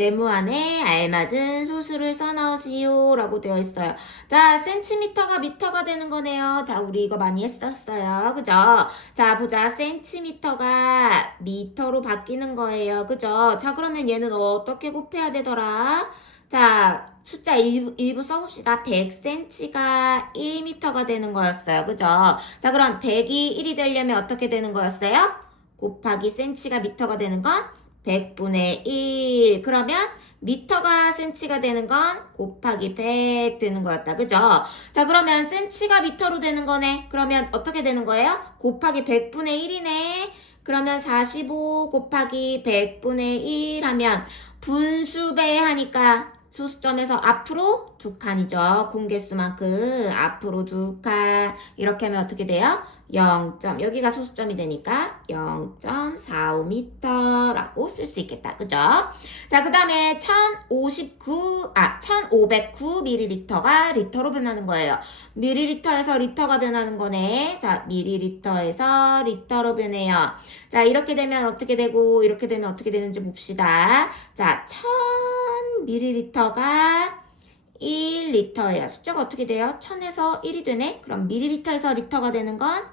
네모 안에 알맞은 소수를 써넣으시오 라고 되어 있어요. 자, 센티미터가 미터가 되는 거네요. 자, 우리 이거 많이 했었어요. 그죠? 자, 보자. 센티미터가 미터로 바뀌는 거예요. 그죠? 자, 그러면 얘는 어떻게 곱해야 되더라? 자, 숫자 일부, 일부 써봅시다. 100cm가 1m가 되는 거였어요. 그죠? 자, 그럼 100이 1이 되려면 어떻게 되는 거였어요? 곱하기 cm가 미터가 되는 건 100분의 1. 그러면 미터가 cm가 되는 건 곱하기 100 되는 거였다. 그죠? 자, 그러면 cm가 미터로 되는 거네. 그러면 어떻게 되는 거예요? 곱하기 100분의 1이네. 그러면 45 곱하기 100분의 1 하면 분수배 하니까 소수점에서 앞으로 두 칸이죠. 공개수만큼 앞으로 두 칸. 이렇게 하면 어떻게 돼요? 0. 여기가 소수점이 되니까 0.45m라고 쓸 수 있겠다. 그죠? 자, 그 다음에 1059, 아, 1509ml가 리터로 변하는 거예요. 밀리리터에서 리터가 변하는 거네. 자, 밀리리터에서 리터로 변해요. 자, 이렇게 되면 어떻게 되고, 이렇게 되면 어떻게 되는지 봅시다. 자, 1000ml가 1리터예요. 숫자가 어떻게 돼요? 1000에서 1이 되네? 그럼 밀리리터에서 리터가 되는 건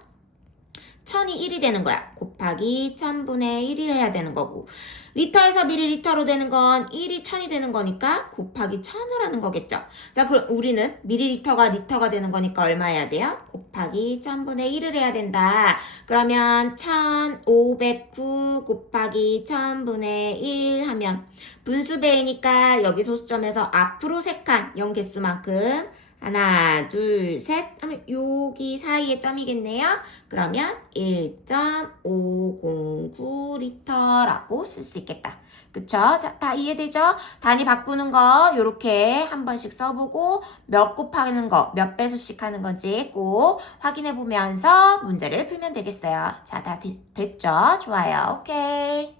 1000이 1이 되는 거야. 곱하기 1000분의 1이 해야 되는 거고. 리터에서 밀리리터로 되는 건 1이 1000이 되는 거니까 곱하기 1000을 하는 거겠죠. 자, 그럼 우리는 밀리리터가 리터가 되는 거니까 얼마 해야 돼요? 곱하기 1000분의 1을 해야 된다. 그러면 1509 곱하기 1000분의 1 하면 분수배이니까 여기 소수점에서 앞으로 3칸 0개수만큼 하나, 둘, 셋 하면 여기 사이에 점이겠네요. 그러면 1.509리터라고 쓸 수 있겠다. 그쵸? 자, 다 이해되죠? 단위 바꾸는 거 요렇게 한 번씩 써보고 몇 곱하는 거, 몇 배수씩 하는 건지 꼭 확인해 보면서 문제를 풀면 되겠어요. 자, 다 되- 됐죠? 좋아요. 오케이.